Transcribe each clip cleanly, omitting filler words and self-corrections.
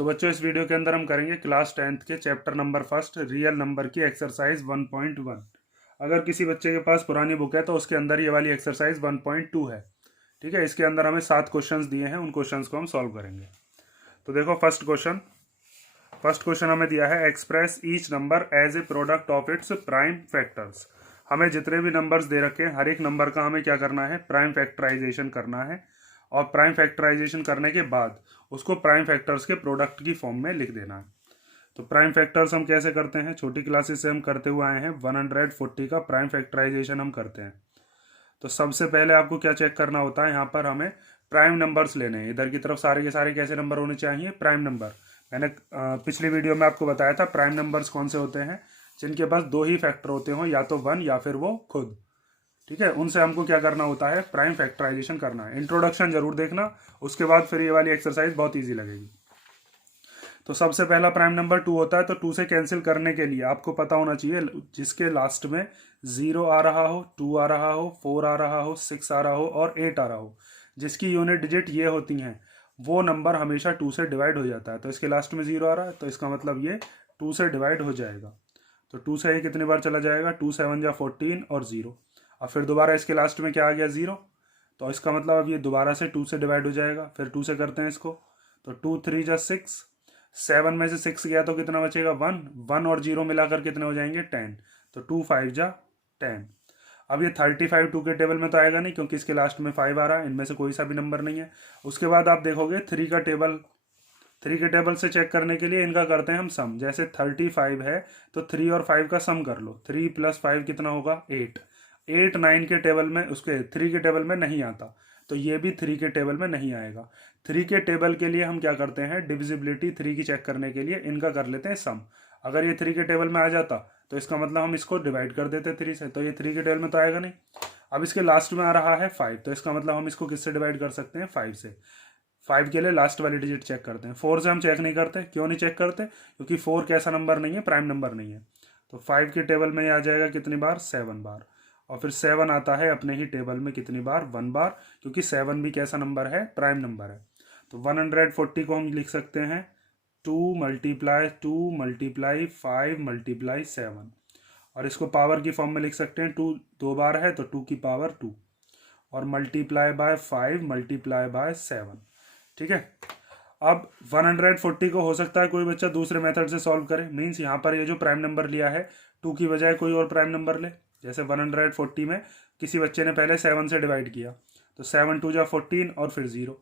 तो बच्चों इस वीडियो के अंदर हम करेंगे क्लास 10th के chapter number first real number की एक्सरसाइज 1.1। अगर किसी बच्चे के पास पुरानी बुक है तो उसके अंदर ये वाली एक्सरसाइज 1.2 है। ठीक है, इसके अंदर हमें 7 क्वेश्चंस दिए हैं, उन क्वेश्चंस को हम सॉल्व करेंगे। तो देखो फर्स्ट क्वेश्चन हमें दिया है express each number as a product of its prime factors. हमें जितने भी नंबर्स दे रखे हैं हर एक नंबर का हमें क्या करना है, प्राइम फैक्टराइजेशन करना है। और प्राइम फैक्टराइजेशन करने के बाद उसको प्राइम फैक्टर्स के प्रोडक्ट की फॉर्म में लिख देना है। तो प्राइम फैक्टर्स हम कैसे करते हैं, छोटी क्लासेस से हम करते हुए आए हैं। 140 का प्राइम फैक्टराइजेशन हम करते हैं। तो सबसे पहले आपको क्या चेक करना होता है, यहाँ पर हमें प्राइम नंबर्स लेने हैं। इधर की तरफ सारे के सारे कैसे नंबर होने चाहिए, प्राइम नंबर। मैंने पिछली वीडियो में आपको बताया था प्राइम नंबर्स कौन से होते हैं, जिनके पास दो ही फैक्टर होते हो, या तो 1 या फिर वो खुद। ठीक है, उनसे हमको क्या करना होता है, प्राइम फैक्टराइजेशन करना है। इंट्रोडक्शन जरूर देखना, उसके बाद फिर ये वाली एक्सरसाइज बहुत ईजी लगेगी। तो सबसे पहला प्राइम नंबर 2 होता है। तो 2 से कैंसिल करने के लिए आपको पता होना चाहिए जिसके लास्ट में 0 आ रहा हो, 2 आ रहा हो, 4 आ रहा हो, 6 आ रहा हो और 8 आ रहा हो, जिसकी यूनिट डिजिट ये होती हैं, वो नंबर हमेशा 2 से डिवाइड हो जाता है। तो इसके लास्ट में 0 आ रहा है तो इसका मतलब ये 2 से डिवाइड हो जाएगा। तो 2 से ये कितनी बार चला जाएगा, 2 7 जा 14 और 0। अब फिर दोबारा इसके लास्ट में क्या आ गया, 0। तो इसका मतलब अब ये दोबारा से 2 से डिवाइड हो जाएगा। फिर 2 से करते हैं इसको, तो 2 3 जा 6, 7 में से 6 गया तो कितना बचेगा, 1। 1 और 0 मिलाकर कितने हो जाएंगे, 10। तो 2 5 जा 10। अब ये 35 2 के टेबल में तो आएगा नहीं, क्योंकि इसके लास्ट में 5 आ रहा है, इनमें से कोई सा भी नंबर नहीं है। उसके बाद आप देखोगे 3 के टेबल से चेक करने के लिए इनका करते हैं हम सम। जैसे 35 है तो 3 और 5 का सम कर लो। 3 + 5 कितना होगा, 8। 8 9 के टेबल में, उसके 3 के टेबल में नहीं आता, तो ये भी 3 के टेबल में नहीं आएगा। 3 के टेबल के लिए हम क्या करते हैं, डिविजिबिलिटी 3 की चेक करने के लिए इनका कर लेते हैं सम। अगर ये 3 के टेबल में आ जाता तो इसका मतलब हम इसको डिवाइड कर देते 3 से, तो ये 3 के टेबल में तो आएगा नहीं। अब इसके लास्ट में आ रहा है 5, तो इसका मतलब हम इसको किससे डिवाइड कर सकते हैं, 5 से। 5 के लिए लास्ट वाली डिजिट चेक करते हैं। 4 से हम चेक नहीं करते, क्यों नहीं चेक करते, क्योंकि 4 कैसा नंबर नहीं है, प्राइम नंबर नहीं है। तो 5 के टेबल में आ जाएगा कितनी बार, 7 बार। और फिर 7 आता है अपने ही टेबल में कितनी बार, 1 बार, क्योंकि 7 भी कैसा नंबर है, प्राइम नंबर है। तो 140 को हम लिख सकते हैं 2 × 2 × 5 × 7। और इसको पावर की फॉर्म में लिख सकते हैं, 2 2 बार है तो 2 की पावर 2, और मल्टीप्लाई बाय 5 मल्टीप्लाई बाय 7। ठीक है। अब 140 को हो सकता है कोई बच्चा दूसरे मेथड से सॉल्व करे, मीन्स यहाँ पर ये जो प्राइम नंबर लिया है 2 की बजाय कोई और प्राइम नंबर ले। जैसे 140 में किसी बच्चे ने पहले 7 से डिवाइड किया, तो 7 2 जा 14 और फिर 0।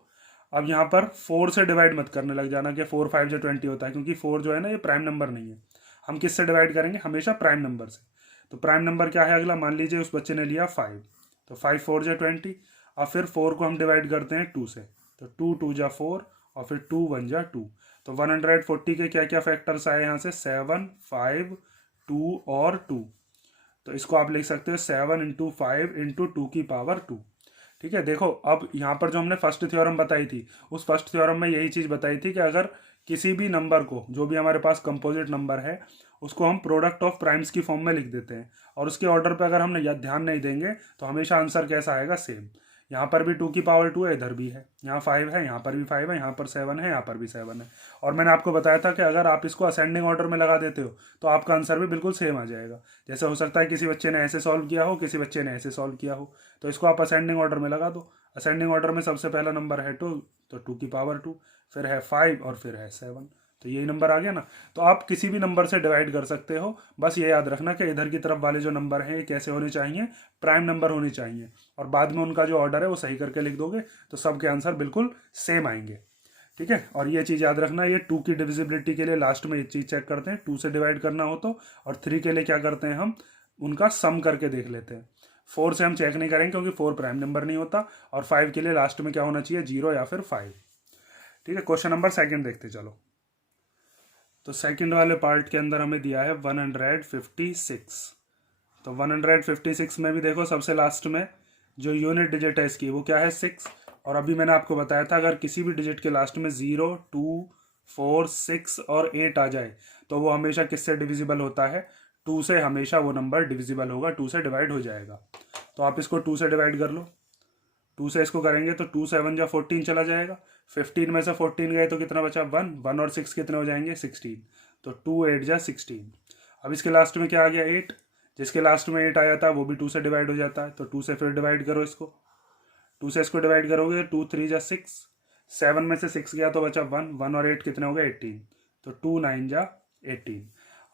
अब यहाँ पर 4 से डिवाइड मत करने लग जाना कि 4 5 जा 20 होता है, क्योंकि 4 जो है ना ये प्राइम नंबर नहीं है। हम किससे डिवाइड करेंगे, हमेशा प्राइम नंबर से। तो प्राइम नंबर क्या है अगला, मान लीजिए उस बच्चे ने लिया 5, तो 5 4 जा 20। अब फिर 4 को हम डिवाइड करते हैं 2 से, तो 2 2 जा 4 और फिर 2 1 जा 2। तो 140 के क्या क्या फैक्टर्स आए यहाँ से, 7 5 2 और 2। तो इसको आप लिख सकते हो 7 × 5 × 2 की पावर 2। ठीक है। देखो अब यहाँ पर जो हमने फर्स्ट थ्योरम बताई थी, उस फर्स्ट थ्योरम में यही चीज़ बताई थी कि अगर किसी भी नंबर को, जो भी हमारे पास कंपोजिट नंबर है, उसको हम प्रोडक्ट ऑफ प्राइम्स की फॉर्म में लिख देते हैं, और उसके ऑर्डर पे अगर हम ध्यान नहीं देंगे तो हमेशा आंसर कैसा आएगा, सेम। यहाँ पर भी 2 की पावर 2 है, इधर भी है, यहाँ 5 है, यहाँ पर भी 5 है, यहाँ पर 7 है, यहाँ पर भी 7 है। और मैंने आपको बताया था कि अगर आप इसको असेंडिंग ऑर्डर में लगा देते हो तो आपका आंसर भी बिल्कुल सेम आ जाएगा। जैसे हो सकता है किसी बच्चे ने ऐसे सॉल्व किया हो, किसी बच्चे ने ऐसे सॉल्व किया हो, तो इसको आप असेंडिंग ऑर्डर में लगा दो। असेंडिंग ऑर्डर में सबसे पहला नंबर है 2, तो 2 की पावर 2, फिर है 5 और फिर है 7। तो यही नंबर आ गया ना। तो आप किसी भी नंबर से डिवाइड कर सकते हो, बस ये याद रखना कि इधर की तरफ वाले जो नंबर हैं ये कैसे होने चाहिए, प्राइम नंबर होने चाहिए। और बाद में उनका जो ऑर्डर है वो सही करके लिख दोगे तो सबके आंसर बिल्कुल सेम आएंगे। ठीक है। और ये चीज़ याद रखना, ये 2 की डिविजिबिलिटी के लिए लास्ट में ये चीज़ चेक करते हैं, 2 से डिवाइड करना हो तो। और 3 के लिए क्या करते हैं, हम उनका सम करके देख लेते हैं। 4 से हम चेक नहीं करेंगे क्योंकि 4 प्राइम नंबर नहीं होता। और 5 के लिए लास्ट में क्या होना चाहिए, 0 या फिर 5। ठीक है। क्वेश्चन नंबर 2 देखते चलो। तो सेकंड वाले पार्ट के अंदर हमें दिया है 156। तो 156 में भी देखो सबसे लास्ट में जो यूनिट डिजिट है इसकी वो क्या है, 6। और अभी मैंने आपको बताया था अगर किसी भी डिजिट के लास्ट में 0 2 4 6 और 8 आ जाए तो वो हमेशा किससे डिविजिबल होता है, 2 से। हमेशा वो नंबर डिविजिबल होगा, 2 से डिवाइड हो जाएगा। तो आप इसको 2 से डिवाइड कर लो। 2 से इसको करेंगे तो 2 7 जा 14 चला जाएगा, 15 में से 14 गए तो कितना बचा 1, 1 और 6 कितने हो जाएंगे 16, तो 2 8 जा 16। अब इसके लास्ट में क्या आ गया 8, जिसके लास्ट में 8 आया था वो भी 2 से डिवाइड हो जाता है, तो 2 से फिर डिवाइड करो इसको, 2 से इसको डिवाइड करोगे तो 2 3 जा 6, 7 में से 6 गया तो बचा 1, 1 और 8 कितने हो गए 18, तो 2 9 जा 18।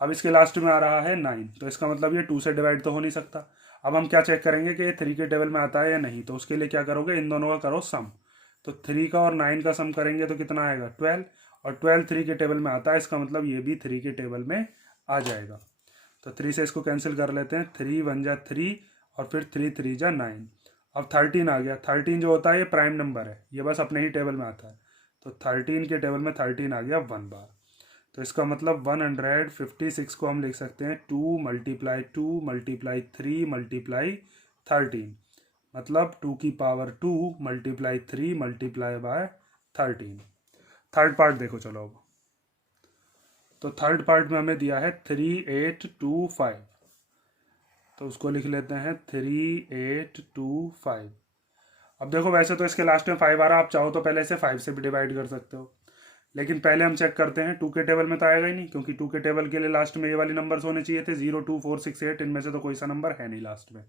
अब इसके लास्ट में आ रहा है 9, तो इसका मतलब ये 2 से डिवाइड तो हो नहीं सकता। अब हम क्या चेक करेंगे कि ये 3 के टेबल में आता है या नहीं, तो उसके लिए क्या करोगे, इन दोनों का करो सम, तो 3 का और 9 का सम करेंगे तो कितना आएगा 12, और 12 3 के टेबल में आता है, इसका मतलब ये भी 3 के टेबल में आ जाएगा। तो 3 से इसको कैंसिल कर लेते हैं, 3 1 जा 3 और फिर 3 3 जा 9। अब 13 आ गया, 13 जो होता है ये प्राइम नंबर है, ये बस अपने ही टेबल में आता है, तो 13 के टेबल में 13 आ गया 1 बार, तो इसका मतलब 156 को हम लिख सकते हैं 2 मल्टीप्लाई 2 मल्टीप्लाई 3 मल्टीप्लाई 13, मतलब 2 की power 2 multiply 3 multiply by 13। Third part देखो चलो अब, तो थर्ड पार्ट में हमें दिया है 3825, तो उसको लिख लेते हैं 3825। अब देखो वैसे तो इसके लास्ट में 5 आ रहा, आप चाहो तो पहले इसे 5 से भी डिवाइड कर सकते हो, लेकिन पहले हम चेक करते हैं 2 के टेबल में तो आएगा ही नहीं, क्योंकि 2 के टेबल के लिए लास्ट में ये वाली नंबर्स होने चाहिए थे 0 2 4 6 8, इनमें से तो कोई सा नंबर है नहीं लास्ट में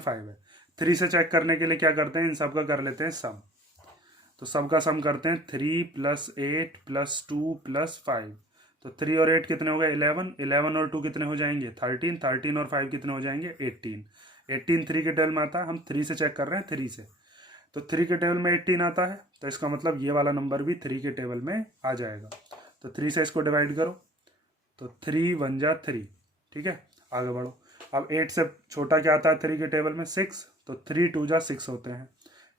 5 है। 3 से चेक करने के लिए क्या करते हैं, इन सब का कर लेते हैं सम, तो सब का सम करते हैं 3 + 8 + 2 + 5, तो 3 और 8 कितने हो गए 11, 11 और 2 कितने हो जाएंगे 13, 13 और 5 कितने हो जाएंगे 18, 18 3 के टेबल में आता है, हम 3 से चेक कर रहे हैं 3 से, तो 3 के टेबल में 18 आता है, तो इसका मतलब ये वाला नंबर भी 3 के टेबल में आ जाएगा, तो 3 से इसको डिवाइड करो, तो 3 1 जा 3, ठीक है आगे बढ़ो। अब 8 से छोटा क्या आता है 3 के टेबल में 6, तो 3 2 जा 6 होते हैं,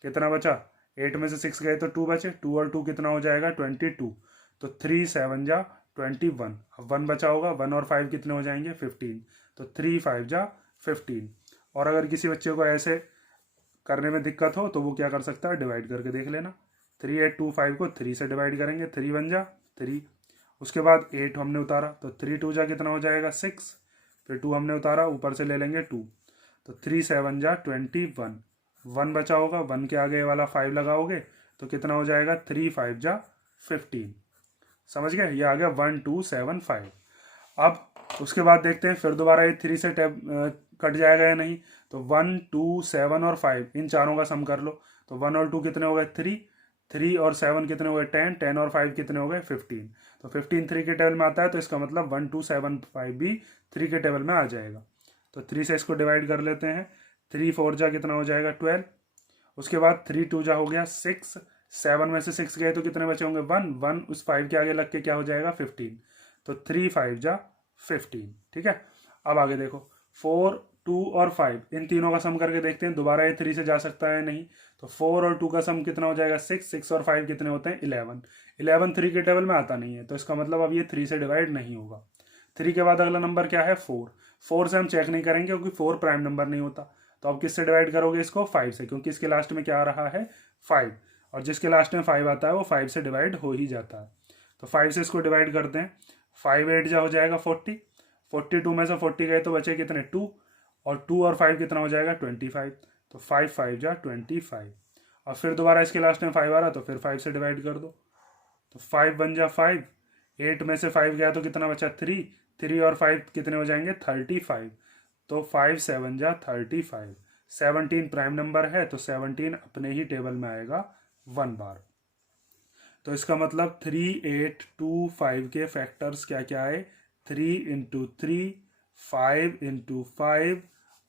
कितना बचा 8 में से 6 गए तो 2 बचे, 2 और 2 कितना हो जाएगा 22, तो 3 7 जा 21, अब 1 बचा होगा, 1 और 5 कितने हो जाएंगे 15, तो 3 5 जा 15। और अगर किसी बच्चे को ऐसे करने में दिक्कत हो तो वो क्या कर सकता है, डिवाइड करके देख लेना, 3825 को 3 से डिवाइड करेंगे, 3 1 जा 3, उसके बाद 8 हमने उतारा, तो 3 2 जा कितना हो जाएगा 6, फिर 2 हमने उतारा, ऊपर से ले लेंगे 2, तो 3 7 जा 21, 1 बचा होगा, 1 के आगे वाला 5 लगाओगे तो कितना हो जाएगा 3 5 जा 15, समझ गए, ये आ गया 1275। अब उसके बाद देखते हैं फिर दोबारा ये 3 से कट जाएगा या नहीं, तो 1 2 7 और 5 इन चारों का सम कर लो, तो 1 और 2 कितने हो गए 3, 3 और 7 कितने हो गए 10, 10 और 5 कितने हो गए 15, तो 15 3 के टेबल में आता है, तो इसका मतलब 1275 भी 3 के टेबल में आ जाएगा, तो 3 से इसको डिवाइड कर लेते हैं, 3 4 जा कितना हो जाएगा 12, उसके बाद 3 2 जा हो गया 6, 7 में से 6 गए तो कितने बचे होंगे 1, 1 उस 5 के आगे लग के क्या हो जाएगा 15, तो 3 5 जा 15, ठीक है। अब आगे देखो 4 2 और 5 इन तीनों का सम करके देखते हैं दोबारा ये 3 से जा सकता है नहीं, तो 4 और 2 का सम कितना हो जाएगा 6, 6 और 5 कितने होते हैं 11, 11 3 के टेबल में आता नहीं है, तो इसका मतलब अब ये 3 से डिवाइड नहीं होगा। 3 के बाद अगला नंबर क्या है 4, 4 से हम चेक नहीं करेंगे क्योंकि 4 प्राइम नंबर नहीं होता, तो अब किससे डिवाइड करोगे इसको 5 से, क्योंकि इसके लास्ट में क्या आ रहा है 5, और जिसके लास्ट में 5 आता है वो 5 से डिवाइड हो ही जाता है, तो 5 से इसको डिवाइड करते हैं, 5 8 जा हो जाएगा 40, 42 में से 40 गए तो बचे कितने 2, और 2 और 5 कितना हो जाएगा 25, तो 5 5 जा 25, और फिर दोबारा इसके लास्ट में 5 आ रहा तो फिर 5 से डिवाइड कर दो, तो 5 1 जा 5, 8 में से 5 गया तो कितना बचा 3, 3 और 5 कितने हो जाएंगे 35, तो 5 7 जा 35, 17 प्राइम नंबर है तो 17 अपने ही टेबल में आएगा 1 बार, तो इसका मतलब 3825 के फैक्टर्स क्या क्या आए 3 × 3, 5 × 5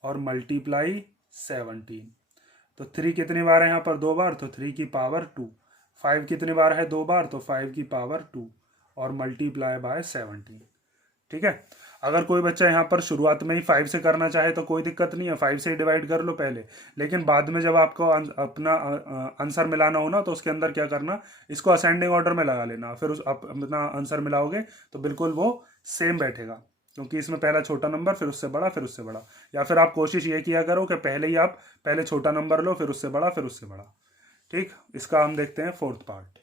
और मल्टीप्लाई 17, तो 3 कितनी बार है यहाँ पर 2 बार, तो 3 की पावर 2, 5 कितनी बार है 2 बार, तो 5 की पावर 2 और मल्टीप्लाई बाय 17, ठीक है। अगर कोई बच्चा यहाँ पर शुरुआत में ही 5 से करना चाहे तो कोई दिक्कत नहीं है, 5 से डिवाइड कर लो पहले, लेकिन बाद में जब आपको अपना आंसर मिलाना हो ना तो उसके अंदर क्या करना, इसको असेंडिंग ऑर्डर में लगा लेना, फिर उस अपना आंसर मिलाओगे तो बिल्कुल वो सेम बैठेगा, क्योंकि इसमें पहला छोटा नंबर फिर उससे बड़ा फिर उससे बड़ा, या फिर आप कोशिश ये किया करो कि पहले ही आप पहले छोटा नंबर लो फिर उससे बड़ा फिर उससे बड़ा, ठीक। इसका हम देखते हैं फोर्थ पार्ट,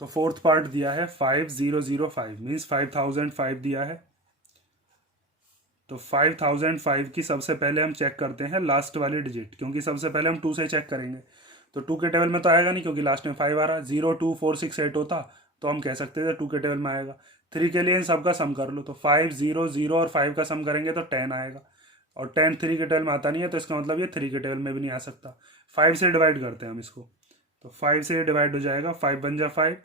तो फोर्थ पार्ट दिया है 5005 मीन्स 5005 दिया है, तो 5005 की सबसे पहले हम चेक करते हैं लास्ट वाली डिजिट, क्योंकि सबसे पहले हम 2 से चेक करेंगे, तो 2 के टेबल में तो आएगा नहीं क्योंकि लास्ट में 5 आ रहा है। 0 2 4 6 8 होता तो हम कह सकते थे 2 के टेबल में आएगा। 3 के लिए इन सब का सम कर लो, तो 5 0 0 और 5 का सम करेंगे तो 10 आएगा, और 10 3 के टेबल में आता नहीं है, तो इसका मतलब ये 3 के टेबल में भी नहीं आ सकता। 5 से डिवाइड करते हैं हम इसको, तो 5 से डिवाइड हो जाएगा, 5 बन जा 5,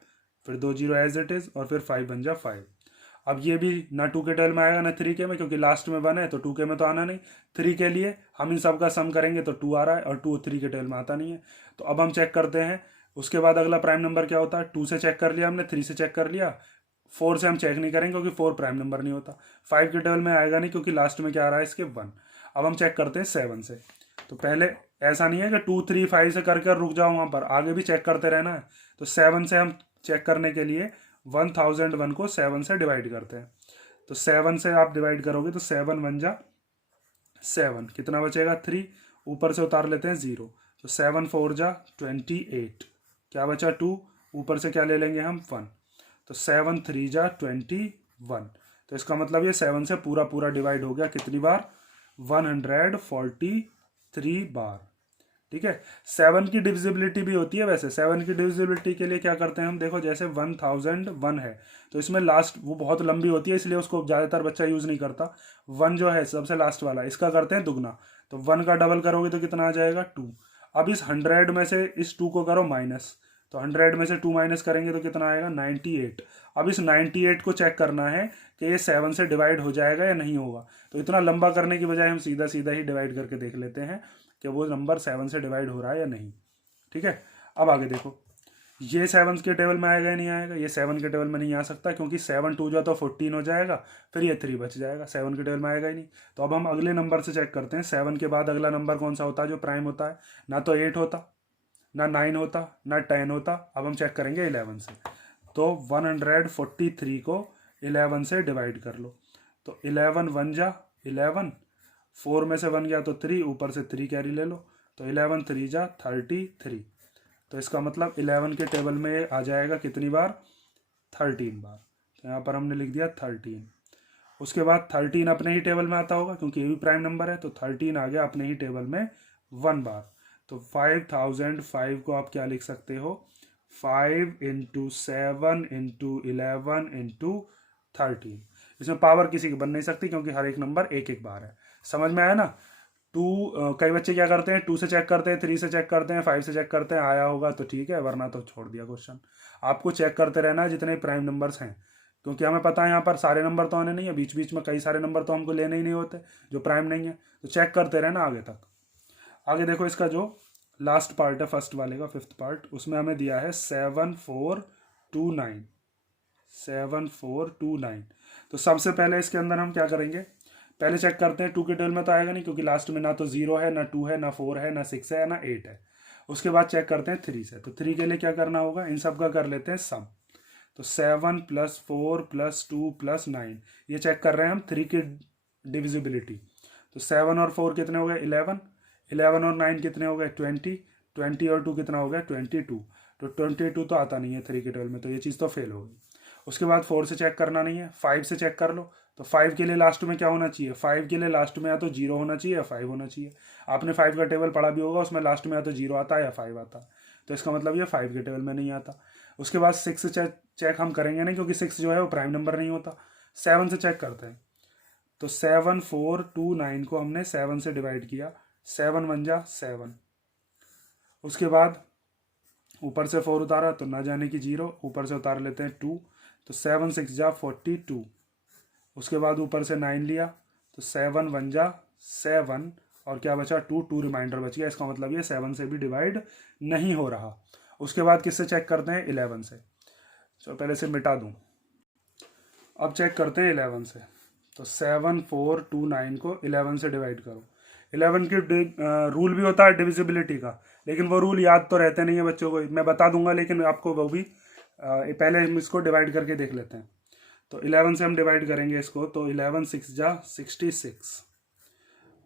फिर 2 0 एज इट इज़, और फिर 5 बन जा 5। अब ये भी ना 2 के टेबल में आएगा ना 3 के में, क्योंकि लास्ट में 1 है तो 2 के में तो आना नहीं। 3 के लिए हम इन सब का सम करेंगे तो 2 आ रहा है, और 2 3 के टेबल में आता नहीं है। तो अब हम चेक करते हैं। उसके बाद अगला प्राइम नंबर क्या होता है, 2 से चेक कर लिया हमने, 3 से चेक कर लिया, 4 से हम चेक नहीं करेंगे क्योंकि 4 प्राइम नंबर नहीं होता। 5 के टेबल में आएगा नहीं क्योंकि लास्ट में क्या आ रहा है इसके 1। अब हम चेक करते हैं 7 से। तो पहले ऐसा नहीं है कि 2 3 5 से करके रुक जाओ, वहाँ पर आगे भी चेक करते रहना है। तो 7 से हम चेक करने के लिए 1001 को 7 से डिवाइड करते हैं। तो 7 से आप डिवाइड करोगे तो 7 1 जा 7, कितना बचेगा 3, ऊपर से उतार लेते हैं 0, तो 7 4 जा 28, क्या बचा 2, ऊपर से क्या ले लेंगे हम 1, तो 7 3 जा 21। तो इसका मतलब ये 7 से पूरा पूरा डिवाइड हो गया कितनी बार, 143 बार। ठीक है। 7 की डिविजिबिलिटी भी होती है। वैसे 7 की डिविजिबिलिटी के लिए क्या करते हैं हम, देखो जैसे 1001 है तो इसमें लास्ट वो बहुत लंबी होती है, इसलिए उसको ज़्यादातर बच्चा यूज़ नहीं करता। 1 जो है सबसे लास्ट वाला, इसका करते हैं दुगना, तो 1 का डबल करोगे तो कितना आ जाएगा 2। अब इस 100 में से इस 2 को करो माइनस, तो 100 में से 2 माइनस करेंगे तो कितना आएगा 98। अब इस 98 को चेक करना है कि ये 7 से डिवाइड हो जाएगा या नहीं होगा। तो इतना लंबा करने की बजाय हम सीधा सीधा ही डिवाइड करके देख लेते हैं कि वो नंबर 7 से डिवाइड हो रहा है या नहीं। ठीक है। अब आगे देखो, ये 7 के टेबल में आएगा या नहीं आएगा, ये 7 के टेबल में नहीं आ सकता क्योंकि 7 2 जो तो 14 हो जाएगा, फिर ये 3 बच जाएगा, 7 के टेबल में आएगा ही नहीं। तो अब हम अगले नंबर से चेक करते हैं। 7 के बाद अगला नंबर कौन सा होता है जो प्राइम होता है, ना तो 8 होता, ना 9 होता, ना 10 होता। अब हम चेक करेंगे 11 से, तो 143 को 11 से डिवाइड कर लो, तो 11 1 जा 11, 4 में से 1 गया तो 3, ऊपर से 3 कैरी ले लो, तो 11 3 जा 33। तो इसका मतलब 11 के टेबल में आ जाएगा कितनी बार, 13 बार। तो यहाँ पर हमने लिख दिया 13। उसके बाद 13 अपने ही टेबल में आता होगा क्योंकि ये भी प्राइम नंबर है, तो 13 आ गया अपने ही टेबल में 1 बार। तो 5005 को आप क्या लिख सकते हो, 5 × 7 × 11 × 13। इसमें पावर किसी की बन नहीं सकती क्योंकि हर एक नंबर एक एक बार है। समझ में आया ना। 2 कई बच्चे क्या करते हैं, 2 से चेक करते हैं, 3 से चेक करते हैं, 5 से चेक करते हैं, आया होगा तो ठीक है, वरना तो छोड़ दिया क्वेश्चन। आपको चेक करते रहना है जितने प्राइम नंबर्स हैं, क्योंकि हमें पता है यहाँ पर सारे नंबर तो आने नहीं है, बीच बीच में कई सारे नंबर तो हमको लेने ही नहीं होते जो प्राइम नहीं है। तो चेक करते रहना आगे तक। आगे देखो, इसका जो लास्ट पार्ट है फर्स्ट वाले का 5th पार्ट, उसमें हमें दिया है 7429। 7429। तो सबसे पहले इसके अंदर हम क्या करेंगे, पहले चेक करते हैं 2 के टेबल में तो आएगा नहीं क्योंकि लास्ट में ना तो 0 है, ना 2 है, ना 4 है, ना 6 है, ना 8 है। उसके बाद चेक करते हैं 3 से, तो 3 के लिए क्या करना होगा, इन सब का कर लेते हैं सम। तो 7 + 4 + 2 + 9, ये चेक कर रहे हैं हम 3 की डिविजिबिलिटी। तो 7 और 4 कितने हो गए 11, 11 और 9 कितने हो गए 20, 20 और 2 कितना हो गया 22। तो 22 तो आता नहीं है 3 के टेबल में, तो ये चीज़ तो फेल हो गई। उसके बाद 4 से चेक करना नहीं है, 5 से चेक कर लो। तो 5 के लिए लास्ट में क्या होना चाहिए, 5 के लिए लास्ट में या तो 0 होना चाहिए या 5 होना चाहिए। आपने 5 का टेबल पढ़ा भी होगा, उसमें लास्ट में या तो 0 आता है या 5 आता है, तो इसका मतलब ये 5 के टेबल में नहीं आता। उसके बाद 6 से चेक हम करेंगे नहीं क्योंकि 6 जो है वो प्राइम नंबर नहीं होता। 7 से चेक करते हैं, तो 7429 को हमने 7 से डिवाइड किया, 7 1 जा 7। उसके बाद ऊपर से 4 उतारा तो ना जाने की 0, ऊपर से उतार लेते हैं 2, तो 7 6 जा 42। उसके बाद ऊपर से 9 लिया, तो 7 1 जा 7, और क्या बचा 2 रिमाइंडर बच गया। इसका मतलब ये 7 से भी डिवाइड नहीं हो रहा। उसके बाद किससे चेक करते हैं 11 से। चलो पहले से मिटा दूं, अब चेक करते हैं 11 से। तो 7429 को 11 से डिवाइड करो। 11 की रूल भी होता है डिविजिबिलिटी का, लेकिन वो रूल याद तो रहते नहीं है बच्चों को, मैं बता दूंगा लेकिन आपको वो भी पहले हम इसको डिवाइड करके देख लेते हैं। तो 11 से हम डिवाइड करेंगे इसको, तो 11 6 जा 66,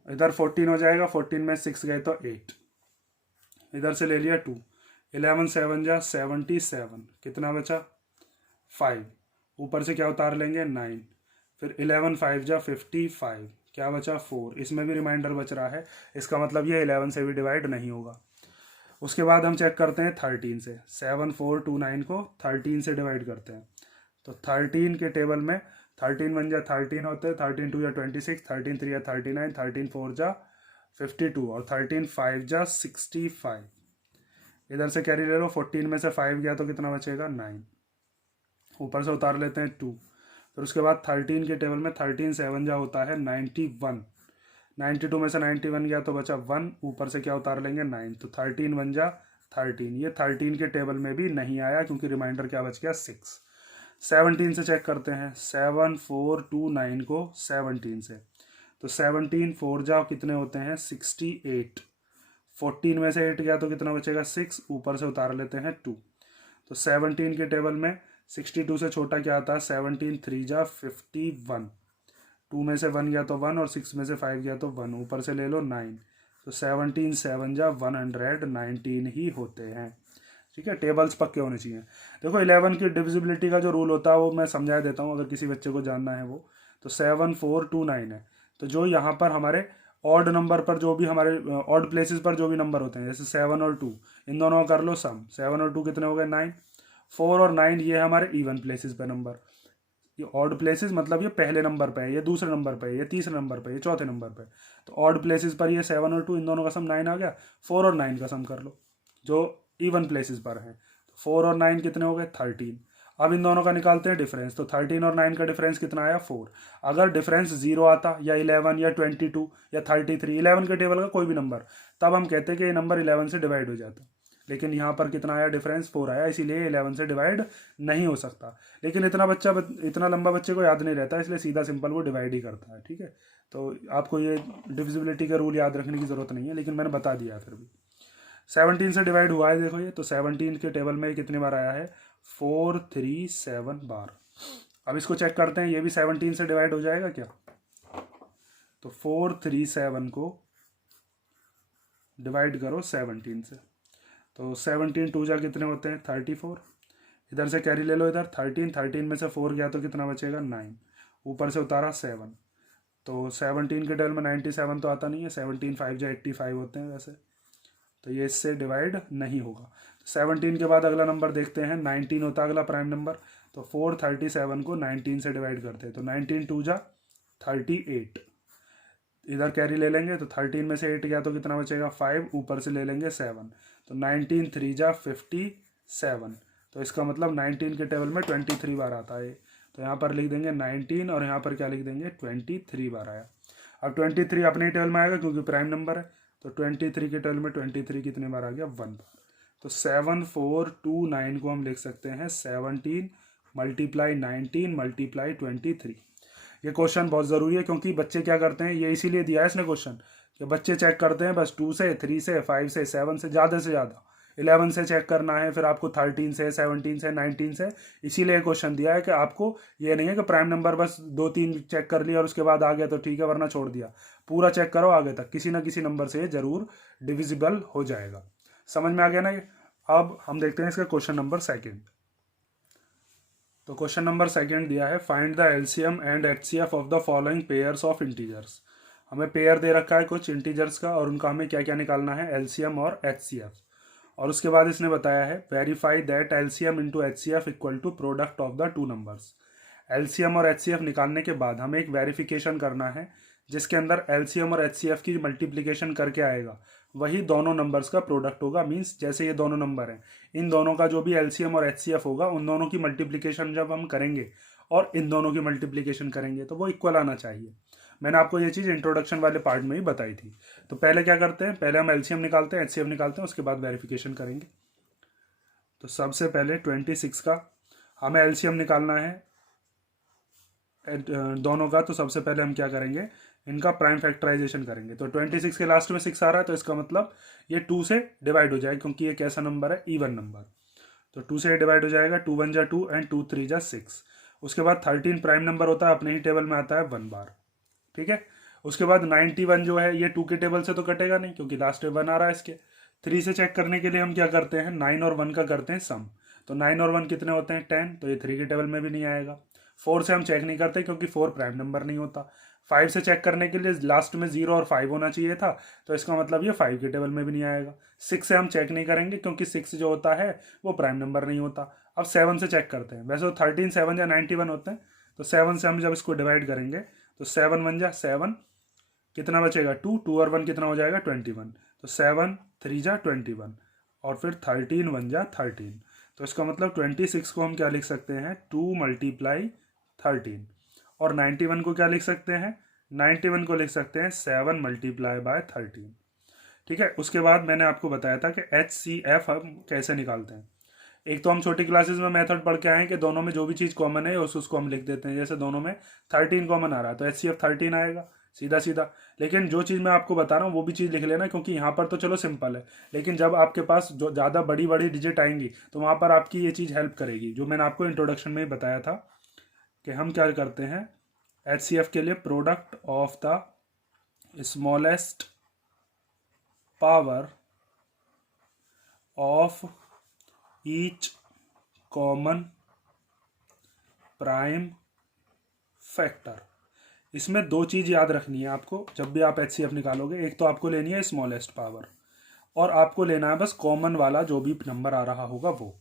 इधर 14 हो जाएगा, 14 में 6 गए तो 8, इधर से ले लिया 2, 11 7 जा 77, कितना बचा 5, ऊपर से क्या उतार लेंगे 9, फिर 11 5 जा 55, क्या बचा 4, इसमें भी रिमाइंडर बच रहा है। इसका मतलब ये 11 से भी डिवाइड नहीं होगा। उसके बाद हम चेक करते हैं 13 से, 7429 को 13 से डिवाइड करते हैं। तो 13 के टेबल में 13 1 जा 13 होते हैं, 13 2 जा 26, 13 3 जा 39, 13 4 जा 52 और 13 5 जा 65। इधर से कैरी ले लो, 14 में से 5 गया तो कितना बचेगा 9, ऊपर से उतार लेते हैं 2। फिर उसके बाद 13 के टेबल में 13 7 जा होता है 91, 92 में से 91 गया तो बचा 1, ऊपर से क्या उतार लेंगे 9, तो 13 1 जा 13। ये 13 के टेबल में भी नहीं आया क्योंकि रिमाइंडर क्या बच गया 6। 17 से चेक करते हैं, 7429 को 17 से, तो 17 4 जा कितने होते हैं 68, 14 में से 8 गया तो कितना बचेगा 6, ऊपर से उतार लेते हैं 2। तो 17 के टेबल में 62 से छोटा क्या आता है 17 3 जा 51, 2 में से 1 गया तो 1 और 6 में से 5 गया तो 1, ऊपर से ले लो 9, तो 17 7 जा 119 ही होते हैं। ठीक है, टेबल्स पक्के होने चाहिए। देखो 11 की डिविजिबिलिटी का जो रूल होता है वो मैं समझा देता हूँ अगर किसी बच्चे को जानना है वो। तो 7429 है, तो जो यहाँ पर हमारे ऑड नंबर पर जो भी हमारे ऑड प्लेसेस पर जो भी नंबर होते हैं जैसे 7 और 2, इन दोनों का कर लो सम, 7 और 2 कितने हो गए 9, 4 और 9 ये हमारे इवन प्लेसेस पे नंबर। ये ऑड प्लेसेस मतलब ये पहले नंबर पे है, ये दूसरे नंबर पे है, ये तीसरे नंबर पे, ये चौथे नंबर पे। तो ऑड प्लेसेस पर ये 7 और 2 इन दोनों का सम 9 आ गया, 4 और 9 का सम कर लो जो इवन प्लेसेस पर है। 4 और 9 कितने हो गए 13। अब इन दोनों का निकालते हैं डिफरेंस, तो 13 और 9 का डिफरेंस कितना आया 4। अगर डिफरेंस 0 आता या 11 या 22 या 33, 11 के टेबल का कोई भी नंबर, तब हम कहते हैं कि ये नंबर 11 से डिवाइड हो जाता। लेकिन यहाँ पर कितना आया डिफरेंस 4 आया, इसीलिए 11 से डिवाइड नहीं हो सकता। लेकिन इतना लंबा बच्चे को याद नहीं रहता, इसलिए सीधा सिंपल वो डिवाइड ही करता है। ठीक है, तो आपको ये डिविजिबिलिटी का रूल याद रखने की जरूरत नहीं है, लेकिन मैंने बता दिया फिर भी। 17 से डिवाइड हुआ है देखो ये, तो 17 के टेबल में कितनी बार आया है 437 बार। अब इसको चेक करते हैं, ये भी 17 से डिवाइड हो जाएगा क्या। तो 437 को डिवाइड करो 17 से, तो 17 2 जा कितने होते हैं 34। इधर से कैरी ले लो, इधर 13 में से 4 गया तो कितना बचेगा 9, ऊपर से उतारा 7। तो 17 के टेबल में 97 तो आता नहीं है, 17 5 जा 85 होते हैं वैसे, तो ये इससे डिवाइड नहीं होगा। 17 के बाद अगला नंबर देखते हैं 19 होता है अगला प्राइम नंबर, तो 437 को 19 से डिवाइड करते हैं, तो 19 2 जा 38। इधर कैरी ले लेंगे, तो 13 में से 8 गया तो कितना बचेगा 5, ऊपर से ले लेंगे 7, तो 19 3 जा 57। तो इसका मतलब 19 के टेबल में 23 बार आता है, तो यहाँ पर लिख देंगे 19 और यहाँ पर क्या लिख देंगे 23 बार आया। अब 23 अपने टेबल में आएगा क्योंकि प्राइम नंबर है, तो 23 के टेबल में 23 कितने बार आ गया 1 बार। तो 7429 को हम लिख सकते हैं 17 मल्टीप्लाई 19 मल्टीप्लाई 23। ये क्वेश्चन बहुत ज़रूरी है क्योंकि बच्चे क्या करते हैं, ये इसीलिए दिया है इसने क्वेश्चन कि बच्चे चेक करते हैं बस 2 से 3 से 5 से 7 से, ज़्यादा से ज़्यादा 11 से चेक करना है, फिर आपको 13 से 17 से 19 से। इसीलिए क्वेश्चन दिया है कि आपको ये नहीं है कि प्राइम नंबर बस 2-3 चेक कर लिया और उसके बाद आ गया तो ठीक है वरना छोड़ दिया, पूरा चेक करो आगे तक, किसी ना किसी नंबर से जरूर डिविजिबल हो जाएगा। समझ में आ गया ना ये। अब हम देखते हैं इसका क्वेश्चन नंबर 2। तो क्वेश्चन नंबर 2 दिया है, find the LCM and HCF of the following pairs of integers. हमें पेयर दे रखा है कुछ इंटीजर्स का और उनका हमें क्या क्या निकालना है, एलसीएम और एचसीएफ। और उसके बाद इसने बताया है verify that LCM into HCF equal to product of the 2 numbers. LCM और एचसीएफ निकालने के बाद हमें एक वेरिफिकेशन करना है जिसके अंदर एलसीएम और एचसीएफ की मल्टीप्लिकेशन करके आएगा वही दोनों नंबर्स का प्रोडक्ट होगा। मींस जैसे ये दोनों नंबर हैं, इन दोनों का जो भी एलसीएम और एचसीएफ होगा उन दोनों की मल्टीप्लिकेशन जब हम करेंगे और इन दोनों की मल्टीप्लिकेशन करेंगे तो वो इक्वल आना चाहिए। मैंने आपको ये चीज़ इंट्रोडक्शन वाले पार्ट में ही बताई थी। तो पहले क्या करते हैं, पहले हम एलसीएम निकालते हैं, एचसीएफ निकालते हैं, उसके बाद वेरिफिकेशन करेंगे। तो सबसे पहले 26 का हमें एलसीएम निकालना है दोनों का। तो सबसे पहले हम क्या करेंगे, इनका प्राइम फैक्टराइजेशन करेंगे। तो 26 के लास्ट में 6 आ रहा है तो इसका मतलब ये 2 से डिवाइड हो जाएगा क्योंकि ये कैसा नंबर है, इवन नंबर। तो 2 से डिवाइड हो जाएगा, 2 1 जा 2 एंड 2 3 जा 6। उसके बाद 13 प्राइम नंबर होता है, अपने ही टेबल में आता है 1 बार। ठीक है, उसके बाद 91 जो है ये 2 के टेबल से तो कटेगा नहीं क्योंकि लास्ट में 1 आ रहा है इसके। 3 से चेक करने के लिए हम क्या करते हैं, 9 और 1 का करते हैं सम। तो 9 और 1 कितने होते हैं 10, तो ये 3 के टेबल में भी नहीं आएगा। 4 से हम चेक नहीं करते क्योंकि 4 प्राइम नंबर नहीं होता। 5 से चेक करने के लिए लास्ट में 0 और 5 होना चाहिए था, तो इसका मतलब ये 5 के टेबल में भी नहीं आएगा। 6 से हम चेक नहीं करेंगे क्योंकि 6 जो होता है वो प्राइम नंबर नहीं होता। अब 7 से चेक करते हैं। वैसे तो 13 7 या 91 होते हैं, तो 7 से हम जब इसको डिवाइड करेंगे तो 7 1 जा 7, कितना बचेगा 2, 2 और 1 कितना हो जाएगा 21, तो 7 3 जा 21, और फिर 13 1 जा 13। तो इसका मतलब 26 को हम क्या लिख सकते हैं 2 मल्टीप्लाई 13, और 91 को क्या लिख सकते हैं 91 को लिख सकते हैं 7 मल्टीप्लाई बाय 13। ठीक है, उसके बाद मैंने आपको बताया था कि HCF हम कैसे निकालते हैं। एक तो हम छोटी क्लासेस में मेथड पढ़ के आए हैं कि दोनों में जो भी चीज़ कॉमन है उसको हम लिख देते हैं। जैसे दोनों में 13 कॉमन आ रहा है तो HCF 13 आएगा सीधा सीधा। लेकिन जो चीज़ मैं आपको बता रहा हूँ वो भी चीज़ लिख लेना, क्योंकि यहाँ पर तो चलो सिंपल है, लेकिन जब आपके पास जो ज़्यादा बड़ी बड़ी डिजिट आएंगी तो वहाँ पर आपकी ये चीज़ हेल्प करेगी, जो मैंने आपको इंट्रोडक्शन में ही बताया था कि हम क्या करते हैं HCF के लिए product of the smallest power of each common prime factor. इसमें दो चीज़ याद रखनी है आपको जब भी आप HCF निकालोगे। एक तो आपको लेनी है स्मॉलेस्ट पावर, और आपको लेना है बस कॉमन वाला जो भी नंबर आ रहा होगा वो।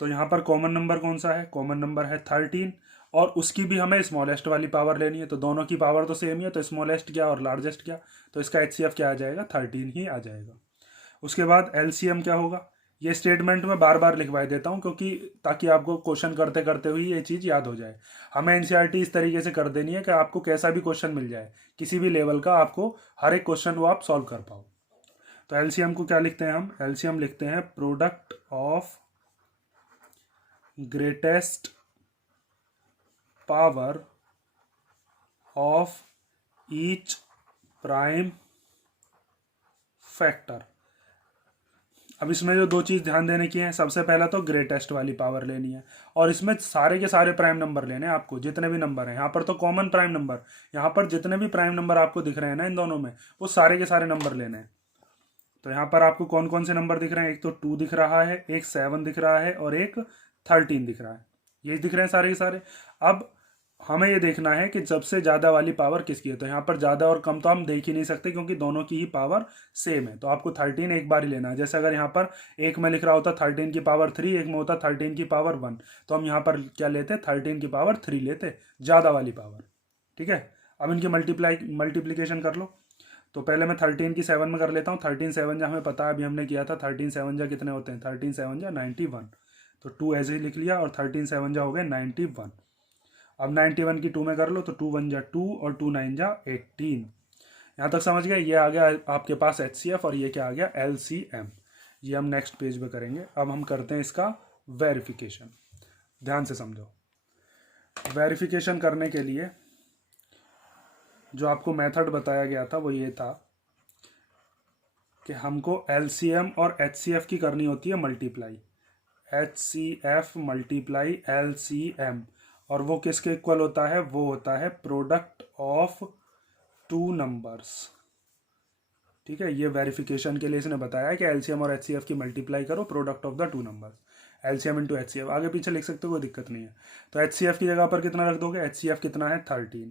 तो यहाँ पर कॉमन नंबर कौन सा है, कॉमन नंबर है 13, और उसकी भी हमें स्मॉलेस्ट वाली पावर लेनी है। तो दोनों की पावर तो सेम ही है, तो स्मॉलेस्ट क्या और लार्जेस्ट क्या, तो इसका HCF क्या आ जाएगा 13 ही आ जाएगा। उसके बाद LCM क्या होगा, ये स्टेटमेंट में बार बार लिखवाई देता हूँ क्योंकि ताकि आपको क्वेश्चन करते करते हुए ये चीज़ याद हो जाए। हमें NCERT इस तरीके से कर देनी है कि आपको कैसा भी क्वेश्चन मिल जाए किसी भी लेवल का, आपको हर एक क्वेश्चन वो आप सॉल्व कर पाओ। तो LCM को क्या लिखते हैं हम, LCM लिखते हैं product of greatest power of each prime factor. अब इसमें जो दो चीज़ ध्यान देने की है, सबसे पहला तो ग्रेटेस्ट वाली पावर लेनी है, और इसमें सारे के सारे प्राइम नंबर लेने हैं आपको, जितने भी नंबर हैं। यहाँ पर तो कॉमन प्राइम नंबर, यहाँ पर जितने भी प्राइम नंबर आपको दिख रहे हैं ना इन दोनों में, वो सारे के सारे नंबर लेने हैं। तो यहाँ पर आपको कौन कौन से नंबर दिख रहे हैं, एक तो 2 दिख रहा है, एक 7 दिख रहा है, और एक 13 दिख रहा है। ये दिख रहे हैं सारे के सारे। अब हमें ये देखना है कि सबसे ज़्यादा वाली पावर किसकी है। तो यहाँ पर ज़्यादा और कम तो हम देख ही नहीं सकते क्योंकि दोनों की ही पावर सेम है। तो आपको 13 एक बार ही लेना है। जैसे अगर यहाँ पर एक में लिख रहा होता 13 की पावर 3, एक में होता 13 की पावर 1, तो हम यहाँ पर क्या लेते 13 की पावर 3 लेते, ज़्यादा वाली पावर। ठीक है, अब इनकी मल्टीप्लीकेशन कर लो। तो पहले मैं 13 की 7 में कर लेता हूँ। 13 7 जा हमें पता है, अभी हमने किया था। 13 7 जा कितने होते हैं, 13 7 जा 91, तो 2 ऐसे ही लिख लिया, और 13 7 जा हो गए 91। अब 91 की 2 में कर लो, तो 2 1 जा 2 और 2 9 जा 18। यहाँ तक समझ गए, ये आ गया आपके पास HCF, और ये क्या आ गया LCM। ये हम नेक्स्ट पेज पे करेंगे। अब हम करते हैं इसका वेरिफिकेशन। ध्यान से समझो, वेरिफिकेशन करने के लिए जो आपको मेथड बताया गया था वो ये था कि हमको LCM और HCF की करनी होती है मल्टीप्लाई। HCF मल्टीप्लाई LCM, और वो किसके इक्वल होता है, वो होता है प्रोडक्ट ऑफ टू नंबर्स। ठीक है, ये वेरिफिकेशन के लिए इसने बताया कि LCM और HCF की मल्टीप्लाई करो product of the two numbers, LCM into HCF। आगे पीछे लिख सकते हो, कोई दिक्कत नहीं है। तो HCF की जगह पर कितना रख दोगे, HCF कितना है 13,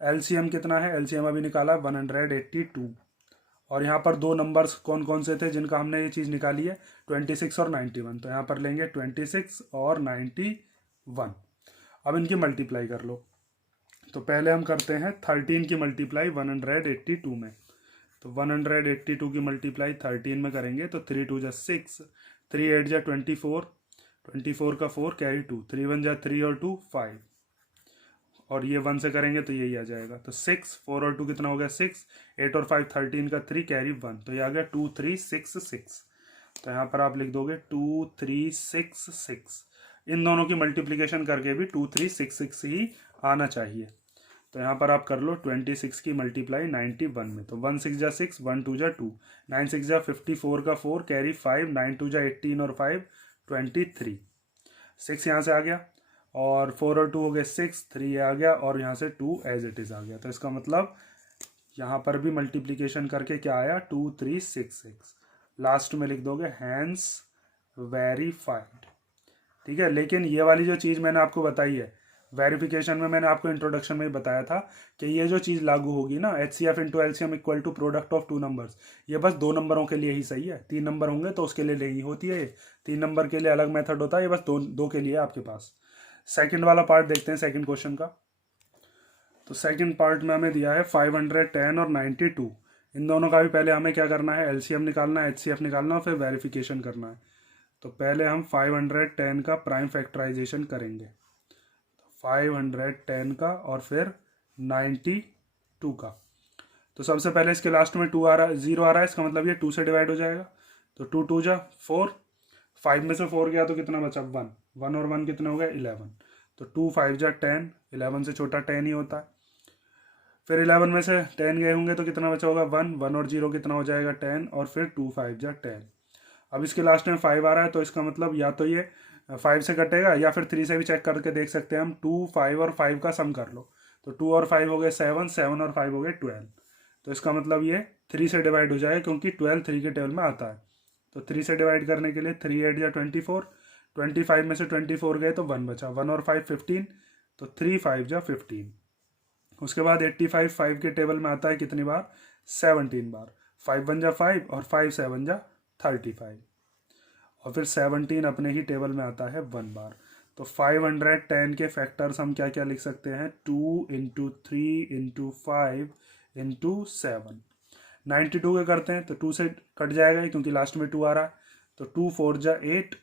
LCM कितना है, LCM अभी निकाला 182, और यहाँ पर दो नंबर्स कौन कौन से थे जिनका हमने ये चीज़ निकाली है, 26 और 91। तो यहाँ पर लेंगे 26 और 91। अब इनकी मल्टीप्लाई कर लो। तो पहले हम करते हैं 13 की मल्टीप्लाई 182 में। तो 182 की मल्टीप्लाई 13 में करेंगे तो 3 2 जा 6, 3 8 जा 24, 24 का 4 कैरी 2, 3 1 जा 3 और 2 5, और ये 1 से करेंगे तो यही आ जाएगा। तो 6 4 और 2 कितना हो गया 6, 8 और 5 13 का 3 कैरी 1, तो ये आ गया 2 3 6 6। तो यहाँ पर आप लिख दोगे 2 3 6 6। इन दोनों की मल्टीप्लिकेशन करके भी 2 3 6 6 ही आना चाहिए। तो यहाँ पर आप कर लो 26 की मल्टीप्लाई 91 में। तो 1 6 जा 6, 1 2 जा 2, 9 6 जा 54 का 4 कैरी 5, 9 2 जा 18 और 5 23। 6 यहाँ से आ गया, और 4 और 2 हो गए 6, 3 आ गया, और यहाँ से 2 एज इट इज़ आ गया। तो इसका मतलब यहाँ पर भी मल्टीप्लिकेशन करके क्या आया 2 3 6 6। लास्ट में लिख दोगे हैंस वेरीफाइड। ठीक है, लेकिन ये वाली जो चीज़ मैंने आपको बताई है वेरिफिकेशन में मैंने आपको इंट्रोडक्शन में ही बताया था कि ये जो चीज़ लागू होगी ना, H C F into LCM equal to product of two numbers, ये बस 2 नंबरों के लिए ही सही है। 3 नंबर होंगे तो उसके लिए नहीं होती है ये। 3 नंबर के लिए अलग मेथड होता है, ये बस दो के लिए आपके पास। सेकंड वाला पार्ट देखते हैं सेकंड क्वेश्चन का। तो सेकंड पार्ट में हमें दिया है 510 और 92। इन दोनों का भी पहले हमें क्या करना है, एलसीएम निकालना है, एचसीएफ निकालना है, फिर वेरिफिकेशन करना है। तो पहले हम 510 का प्राइम फैक्टराइजेशन करेंगे, 510 का और फिर 92 का। तो सबसे पहले इसके लास्ट में 2 आ रहा है, 0 आ रहा है, इसका मतलब ये 2 से डिवाइड हो जाएगा। तो 2 2 जा 4, 5 में से 4 गया तो कितना बचा, 1, 1 और 1 कितने हो गए, 11। तो 2 5 जा 10, 11 से छोटा 10 ही होता है। फिर 11 में से 10 गए होंगे तो कितना बचा होगा, 1, 1 और 0 कितना हो जाएगा, 10, और फिर 2 5 जा 10। अब इसके लास्ट में 5 आ रहा है, तो इसका मतलब या तो ये 5 से कटेगा या फिर 3 से भी चेक करके देख सकते हैं हम। 2 5 और 5 का सम कर लो, तो 2 और 5 हो गए 7, 7 और 5 हो गए 12। तो इसका मतलब ये 3 से डिवाइड हो जाएगा, क्योंकि 12 3 के टेबल में आता है। तो 3 से डिवाइड करने के लिए 3 8 या 24, 25 में से 24 गए तो 1 बचा, 1 और 5 15, तो 3 5 जा 15। उसके बाद 85 5 के टेबल में आता है कितनी बार, 17 बार। 5 1 जा 5 और 5 7 जा 35, और फिर 17 अपने ही टेबल में आता है 1 बार। तो 510 के फैक्टर्स हम क्या क्या लिख सकते हैं, 2 इंटू 3 इंटू 5 इंटू 7। 92 के करते हैं तो 2 से कट जाएगा क्योंकि लास्ट में 2 आ रहा है। तो 2 4 जा 8,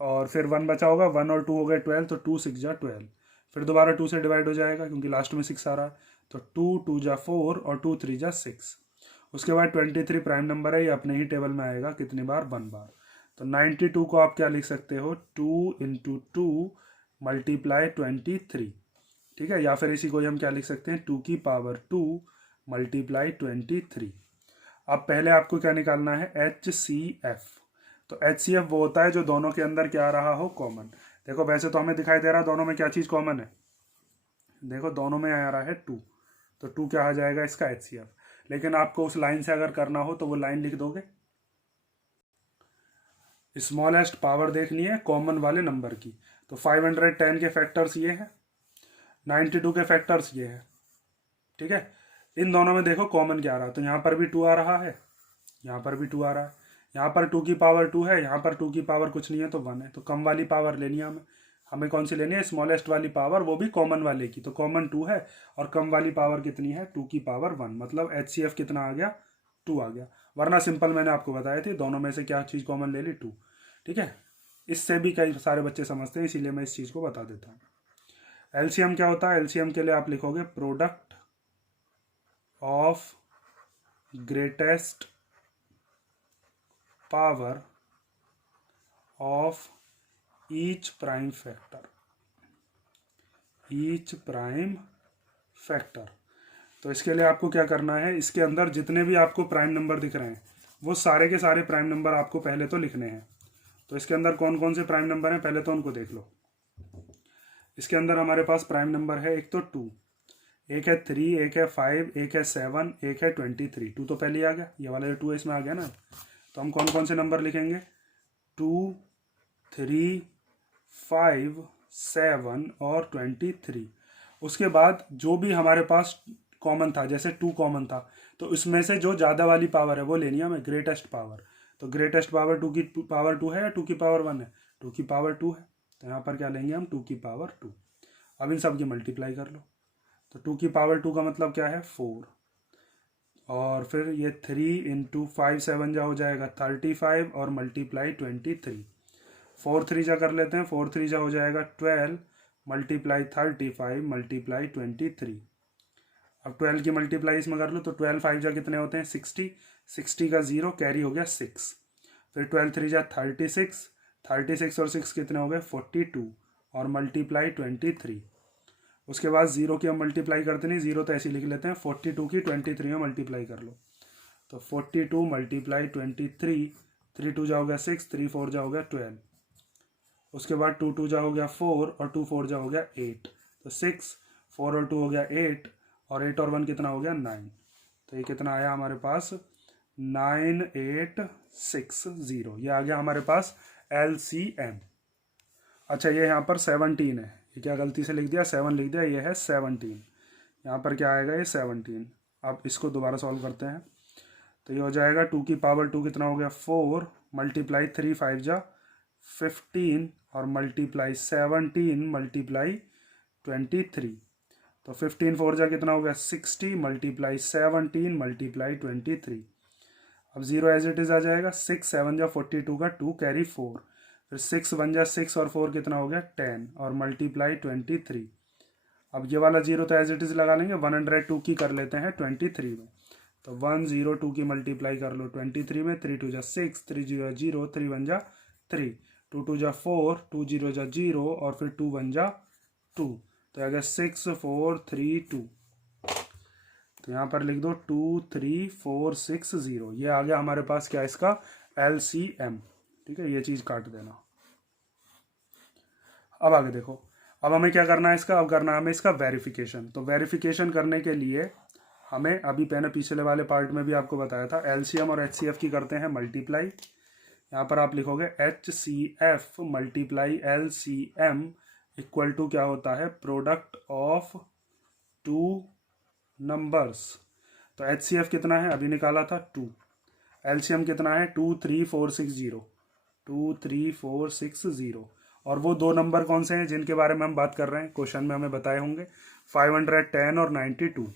और फिर 1 बचा होगा, 1 और 2 हो गए 12, तो 2 6 जा 12। फिर दोबारा 2 से डिवाइड हो जाएगा क्योंकि लास्ट में 6 आ रहा है। तो 2 2 जा 4 और 2 3 जा 6। उसके बाद 23 प्राइम नंबर है, ये अपने ही टेबल में आएगा कितनी बार, 1 बार। तो 92 को आप क्या लिख सकते हो, 2 इंटू 2 मल्टीप्लाई 23, ठीक है। या फिर इसी को हम क्या लिख सकते हैं, 2 की पावर 2 मल्टीप्लाई 23। अब पहले आपको क्या निकालना है, एच सी एफ। तो एच सी एफ वो होता है जो दोनों के अंदर क्या आ रहा हो, कॉमन। देखो वैसे तो हमें दिखाई दे रहा है दोनों में क्या चीज़ कॉमन है, देखो दोनों में आ रहा है 2, तो 2 क्या आ जाएगा इसका, एच सी एफ। लेकिन आपको उस लाइन से अगर करना हो तो वो लाइन लिख दोगे, स्मॉलेस्ट पावर देखनी है कॉमन वाले नंबर की। तो 510 के फैक्टर्स ये हैं, 92 के फैक्टर्स ये हैं, ठीक है। इन दोनों में देखो कॉमन क्या आ रहा है, तो यहाँ पर भी 2 आ रहा है, यहाँ पर भी 2 आ रहा है, यहाँ पर 2 की पावर 2 है, यहाँ पर 2 की पावर कुछ नहीं है तो 1 है। तो कम वाली पावर लेनी है हमें। हमें कौन सी लेनी है, स्मॉलेस्ट वाली पावर, वो भी कॉमन वाले की। तो कॉमन 2 है और कम वाली पावर कितनी है, 2 की पावर 1, मतलब एच सी एफ कितना आ गया, 2 आ गया। वरना सिंपल मैंने आपको बताया थी, दोनों में से क्या चीज़ कॉमन ले ली, 2, ठीक है। इससे भी कई सारे बच्चे समझते हैं, इसीलिए मैं इस चीज़ को बता देता हूँ। एलसीएम क्या होता है, एलसीएम के लिए आप लिखोगे product of greatest power of each prime factor, each prime factor. तो इसके लिए आपको क्या करना है, इसके अंदर जितने भी आपको प्राइम नंबर दिख रहे हैं वो सारे के सारे प्राइम नंबर आपको पहले तो लिखने हैं। तो इसके अंदर कौन कौन से प्राइम नंबर हैं, पहले तो उनको देख लो। इसके अंदर हमारे पास प्राइम नंबर है, एक तो 2, एक है 3, एक है 5, एक है 7, एक है 23। 2 तो पहले ही आ गया, ये वाला 2 इसमें आ गया ना। तो हम कौन कौन से नंबर लिखेंगे, 2 3 5 7 और 23। उसके बाद जो भी हमारे पास कॉमन था, जैसे 2 कॉमन था, तो इसमें से जो ज़्यादा वाली पावर है वो लेनी है हमें, ग्रेटेस्ट पावर। तो ग्रेटेस्ट पावर 2 की पावर 2 है या 2 की पावर 1 है, 2 की पावर 2 है। तो यहाँ पर क्या लेंगे हम, 2 की पावर 2। अब इन सब की मल्टीप्लाई कर लो। तो 2 की पावर 2 का मतलब क्या है, 4, और फिर ये 3 इंटू 5 7 जा हो जाएगा 35 और मल्टीप्लाई 23। 4 3 जा कर लेते हैं, 4 3 जा हो जाएगा 12 मल्टीप्लाई 35 मल्टीप्लाई 23। अब 12 की मल्टीप्लाई इसमें कर लो, तो 12 5 जा कितने होते हैं, 60, 60 का 0 कैरी हो गया 6। फिर 12 3 जा 36, 36 और 6 कितने हो गए 42, और मल्टीप्लाई 23। उसके बाद 0 की हम मल्टीप्लाई करते नहीं, 0 तो ऐसे ही लिख लेते हैं, 42 की 23 में मल्टीप्लाई कर लो। तो 42 मल्टीप्लाई 23, 3 2 जा हो गया 6, 3 4 जा हो गया 12। उसके बाद 2 2 जा हो गया 4 और 2 4 जा हो गया 8। तो 6 4 और 2 हो गया 8, और 8 और 1 कितना हो गया 9। तो ये कितना आया हमारे पास, 9860। ये आ गया हमारे पास LCM। अच्छा, ये यहाँ पर 17 है, ये क्या गलती से लिख दिया, 7 लिख दिया, ये है 17। यहाँ पर क्या आएगा, ये 17। अब इसको दोबारा सॉल्व करते हैं। तो ये हो जाएगा 2 की पावर 2 कितना हो गया 4 मल्टीप्लाई 3 5 जा 15 और मल्टीप्लाई 17 मल्टीप्लाई 23। तो 15 4 जा कितना हो गया 60 मल्टीप्लाई 17 मल्टीप्लाई 23। अब 0 एज इट इज़ आ जाएगा। 6 7 जा 42 का 2 कैरी 4, फिर 6 1 जा 6 और 4 कितना हो गया 10 और मल्टीप्लाई 23। अब ये वाला 0 तो एज इट इज़ लगा लेंगे, 102 की कर लेते हैं 23 में। तो 102 की मल्टीप्लाई कर लो 23 में। 3 2 जा 6, 3 0 0, 3 1 जा 3, 2 2 जा 4, 2 0 जा 0 और फिर 2 1 जा 2। तो आ गया 6 4 3 2। तो यहाँ पर लिख दो 2 3 4 6 0। ये आ गया हमारे पास क्या, इसका LCM। ठीक है, ये चीज़ काट देना। अब आगे देखो, अब हमें क्या करना है इसका, अब करना है हमें इसका वेरिफिकेशन। तो वेरिफिकेशन करने के लिए हमें, अभी मैंने पिछले वाले पार्ट में भी आपको बताया था, LCM और HCF की करते हैं मल्टीप्लाई। यहाँ पर आप लिखोगे HCF multiply LCM equal to क्या होता है, प्रोडक्ट ऑफ 2 नंबर्स। तो HCF कितना है, अभी निकाला था 2। LCM कितना है 2 3 4 6 0, 2 3 4 6 0। और वो दो नंबर कौन से हैं जिनके बारे में हम बात कर रहे हैं, क्वेश्चन में हमें बताए होंगे, 510 और 92।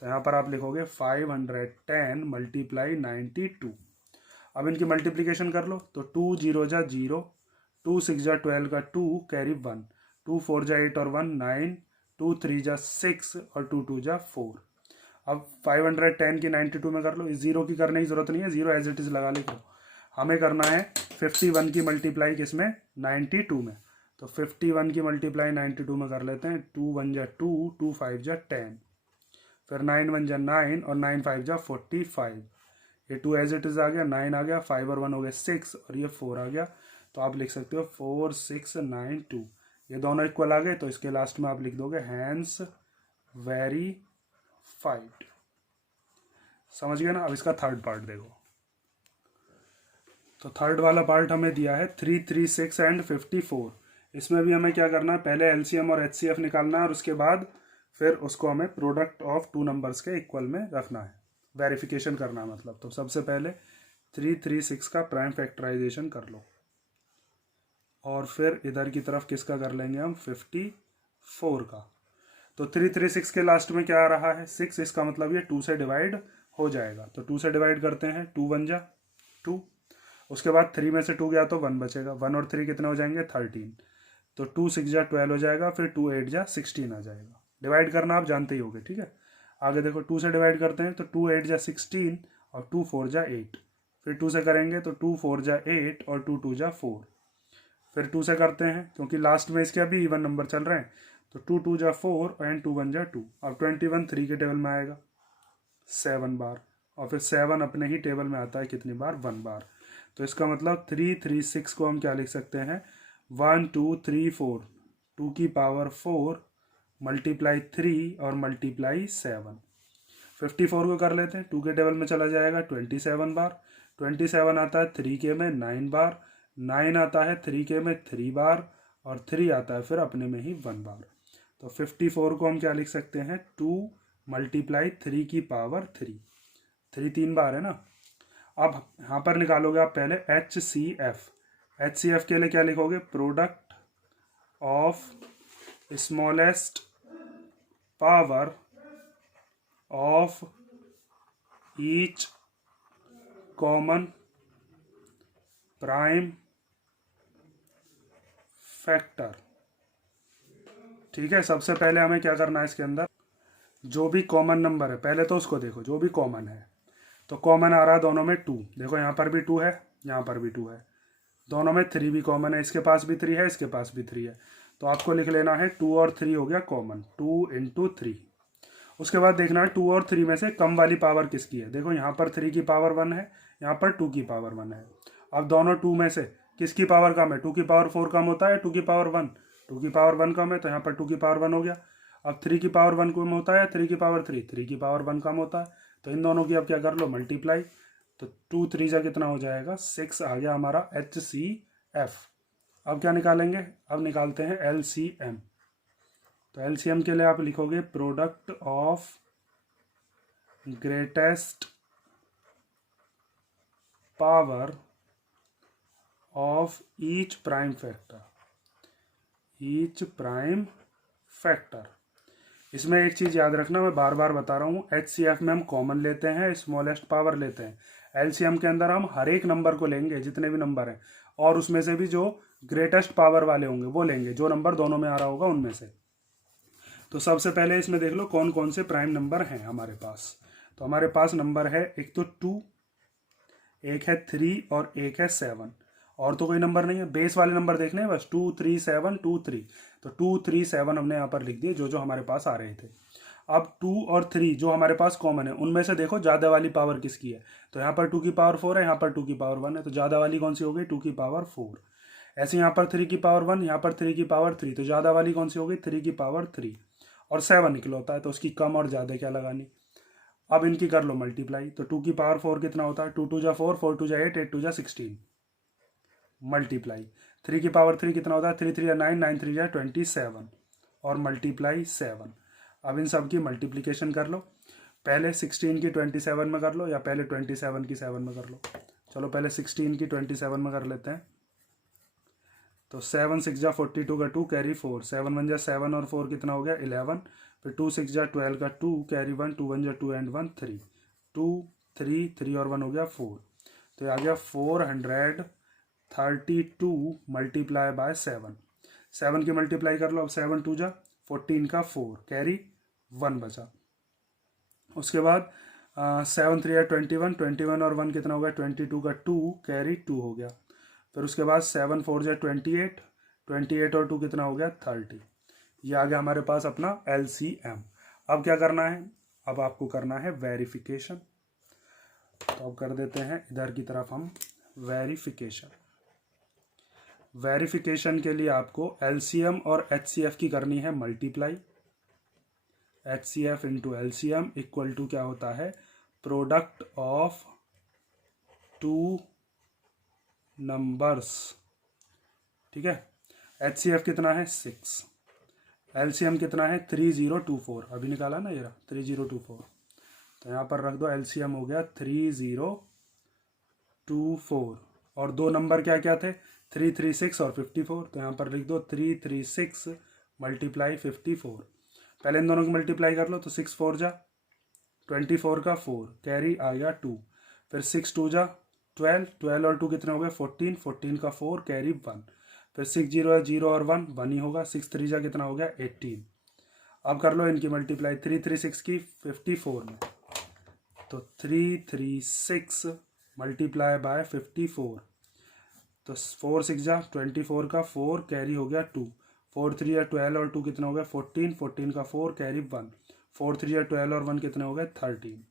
तो यहाँ पर आप लिखोगे 510 मल्टीप्लाई 92। अब इनकी मल्टीप्लिकेशन कर लो। तो 2 0 जा 0, 2 6 जा 12 का 2 कैरी 1, 2 4 जा 8 और 1 9, 2 3 जा 6 और 2 2 जा 4। अब 510 की 92 में कर लो। इस 0 की करने की जरूरत नहीं है, 0 एज इट इज लगा लिखो। हमें करना है 51 की मल्टीप्लाई किसमें, 92 में। तो 51 की मल्टीप्लाई 92 में कर लेते हैं। 2 1 जा 2, 2 5 जा 10, फिर 9 1 जा 9 और 9 5 जा 45। ये 2 एज इट इज आ गया, 9 आ गया, 5 और 1 हो गया 6 और ये 4 आ गया। तो आप लिख सकते हो 4 6 9 2। ये दोनों इक्वल आ गए, तो इसके लास्ट में आप लिख दोगे हैंस वेरीफाइड। समझ गए ना। अब इसका थर्ड पार्ट देखो। तो थर्ड वाला पार्ट हमें दिया है 3 3 6 एंड 54। इसमें भी हमें क्या करना है, पहले LCM और HCF निकालना है और उसके बाद फिर उसको हमें प्रोडक्ट ऑफ 2 नंबर्स के इक्वल में रखना है, वेरिफिकेशन करना है मतलब। तो सबसे पहले 3 3 6 का प्राइम फैक्टराइजेशन कर लो और फिर इधर की तरफ किसका कर लेंगे हम, 54 का। तो 3 3 6 के लास्ट में क्या आ रहा है 6, इसका मतलब ये 2 से डिवाइड हो जाएगा। तो 2 से डिवाइड करते हैं, 2 1 जा 2, उसके बाद 3 में से 2 गया तो 1 बचेगा, 1 और 3 कितने हो जाएंगे 13। तो 2 6 जा 12 हो जाएगा, फिर 2 8 जा 16 आ जाएगा। डिवाइड करना आप जानते ही होगे, ठीक है। आगे देखो 2 से डिवाइड करते हैं तो 2 8 जा 16 और 2 4 जा 8, फिर 2 से करेंगे तो 2 4 जा 8 और 2 2 जा 4, फिर 2 से करते हैं क्योंकि लास्ट में इसके अभी इवन नंबर चल रहे हैं। तो 2 2 जा 4 एंड 2 1 जा 2। अब 21 3 के टेबल में आएगा 7 बार, और फिर 7 अपने ही टेबल में आता है कितनी बार, 1 बार। तो इसका मतलब 3 3 6 को हम क्या लिख सकते हैं, 1 2 3 4, 2 की पावर 4 मल्टीप्लाई 3 और मल्टीप्लाई 7। 54 को कर लेते हैं, 2 के टेबल में चला जाएगा 27 बार, 27 आता है 3 के में 9 बार, 9 आता है 3 के में 3 बार और 3 आता है फिर अपने में ही 1 बार। तो 54 को हम क्या लिख सकते हैं, 2 मल्टीप्लाई 3 की पावर 3, 3 3 बार है ना। अब यहाँ पर निकालोगे आप पहले HCF। HCF के लिए क्या लिखोगे, product of smallest power of each common prime factor. ठीक है, सबसे पहले हमें क्या करना है, इसके अंदर जो भी कॉमन नंबर है पहले तो उसको देखो, जो भी कॉमन है। तो कॉमन आ रहा है दोनों में 2, देखो यहाँ पर भी 2 है, यहाँ पर भी 2 है, दोनों में 3 भी कॉमन है, इसके पास भी 3 है, इसके पास भी 3 है। तो आपको लिख लेना है 2 और 3 हो गया कॉमन, 2 इंटू 3। उसके बाद देखना है 2 और 3 में से कम वाली पावर किसकी है। देखो यहाँ पर 3 की पावर 1 है, यहाँ पर 2 की पावर 1 है। अब दोनों 2 में से किसकी पावर कम है, 2 की पावर 4 कम होता है 2 की पावर 1, 2 की पावर 1 कम है तो यहाँ पर 2 की पावर 1 हो गया। अब 3 की पावर 1 कम होता है 3 की पावर 3, 3 की पावर 1 कम होता है। तो इन दोनों की अब क्या कर लो, मल्टीप्लाई। तो 2 3 जा कितना हो जाएगा, 6 आ गया हमारा HCF। अब क्या निकालेंगे, अब निकालते हैं LCM। तो एलसीएम के लिए आप लिखोगे product of greatest power of each prime factor. इसमें एक चीज़ याद रखना, मैं बार बार बता रहा हूँ, HCF में हम कॉमन लेते हैं, स्मॉलेस्ट पावर लेते हैं। एलसीएम के अंदर हम हर एक नंबर को लेंगे, जितने भी नंबर हैं, और उसमें से भी जो ग्रेटेस्ट पावर वाले होंगे वो लेंगे, जो नंबर दोनों में आ रहा होगा उनमें से। तो सबसे पहले इसमें देख लो कौन कौन से प्राइम नंबर हैं हमारे पास। तो हमारे पास नंबर है एक तो 2, एक है 3 और एक है 7। और तो कोई नंबर नहीं है, बेस वाले नंबर देखने हैं बस, 2 3 7 2 3। तो 2 3 7 हमने यहाँ पर लिख दिए जो जो हमारे पास आ रहे थे। अब 2 और 3 जो हमारे पास कॉमन है, उनमें से देखो ज़्यादा वाली पावर किसकी है। तो यहाँ पर 2 की पावर 4 है, यहाँ पर 2 की पावर 1 है, तो ज़्यादा वाली कौन सी हो गई, 2 की पावर 4। ऐसे यहाँ पर 3 की पावर 1, यहाँ पर 3 की पावर 3, तो ज़्यादा वाली कौन सी हो गई, 3 की पावर 3। और 7 निकल होता है, तो उसकी कम और ज़्यादा क्या लगानी। अब इनकी कर लो मल्टीप्लाई। तो 2 की पावर 4 कितना होता है, 2 2 जा 4, 4 2 जा 8, 8 2 जा 16। मल्टीप्लाई 3 की पावर 3 कितना होता है, 3 3 जा 9, 9 3 जा 27 और मल्टीप्लाई 7। अब इन सब की मल्टीप्लिकेशन कर लो, पहले 16 की 27 में कर लो या पहले 27 की 7 में कर लो। चलो पहले 16 की 27 में कर लेते हैं। तो 7 6 जा 42 का 2 कैरी 4, 7 1 जा 7 और 4 कितना हो गया 11। फिर 2 6 जा 12 का 2 कैरी 1, 2 1 जा 2 एंड 1 3, 2 3 3 और 1 हो गया 4। तो ये आ गया 432 मल्टीप्लाई बाय 7। 7 की मल्टीप्लाई कर लो, अब 7 2 जा 14 का 4 कैरी 1 बचा। उसके बाद 7 3 21, 21 और 1 कितना हो गया 22 का 2 कैरी 2 हो गया। फिर उसके बाद 7 4 जा 28, 28 और 2 कितना हो गया 30। ये आ गया हमारे पास अपना LCM। अब क्या करना है, अब आपको करना है वेरिफिकेशन। तो अब कर देते हैं इधर की तरफ हम वेरिफिकेशन के लिए आपको LCM और HCF की करनी है multiply. HCF into LCM equal to क्या होता है, प्रोडक्ट ऑफ 2 नंबर्स। ठीक है, HCF कितना है 6, LCM कितना है 3024, अभी निकाला ना ये 3024। तो यहाँ पर रख दो LCM हो गया 3024 और दो नंबर क्या क्या थे 336 और 54। तो यहाँ पर लिख दो 336 मल्टीप्लाई 54। पहले इन दोनों की मल्टीप्लाई कर लो, तो 6 4 जा 24 का 4 कैरी आ गया 2। फिर 6 2 जा 12, 12 और 2 कितने हो गए 14, 14 का 4 कैरी 1। फिर 6 0 है 0 और 1 1 ही होगा, 6 3 जा कितना हो गया 18। अब कर लो इनकी मल्टीप्लाई 336 की 54 में। तो 336 मल्टीप्लाई बाय 54, तो 4 6 जा 24 का 4 कैरी हो गया 2। 4 3 या 12 और 2 कितना हो गया 14, 14 का 4 कैरी 1। 4 3 या 12 और 1 कितने हो गए 13।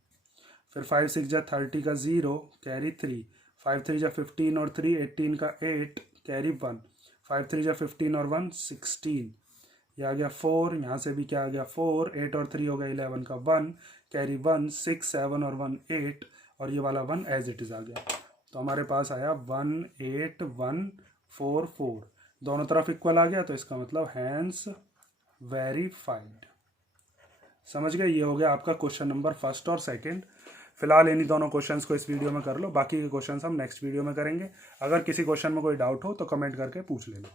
फिर 5 6 जा 30 का 0 कैरी 3। 5 3 जा 15 और 3 18 का 8 कैरी 1। 5 3 जा 15 और 1 16। ये आ गया 4, यहाँ से भी क्या आ गया 4, 8 और 3 हो गया 11 का 1 कैरी 1, 6 7 और 1 8 और ये वाला 1 एज इट इज़ आ गया। तो हमारे पास आया 18144, दोनों तरफ इक्वल आ गया, तो इसका मतलब हैंस वेरीफाइड। समझ गए, ये हो गया आपका क्वेश्चन नंबर फर्स्ट और सेकंड। फिलहाल इन्हीं दोनों क्वेश्चंस को इस वीडियो में कर लो, बाकी के क्वेश्चंस हम नेक्स्ट वीडियो में करेंगे। अगर किसी क्वेश्चन में कोई डाउट हो तो कमेंट करके पूछ लेना।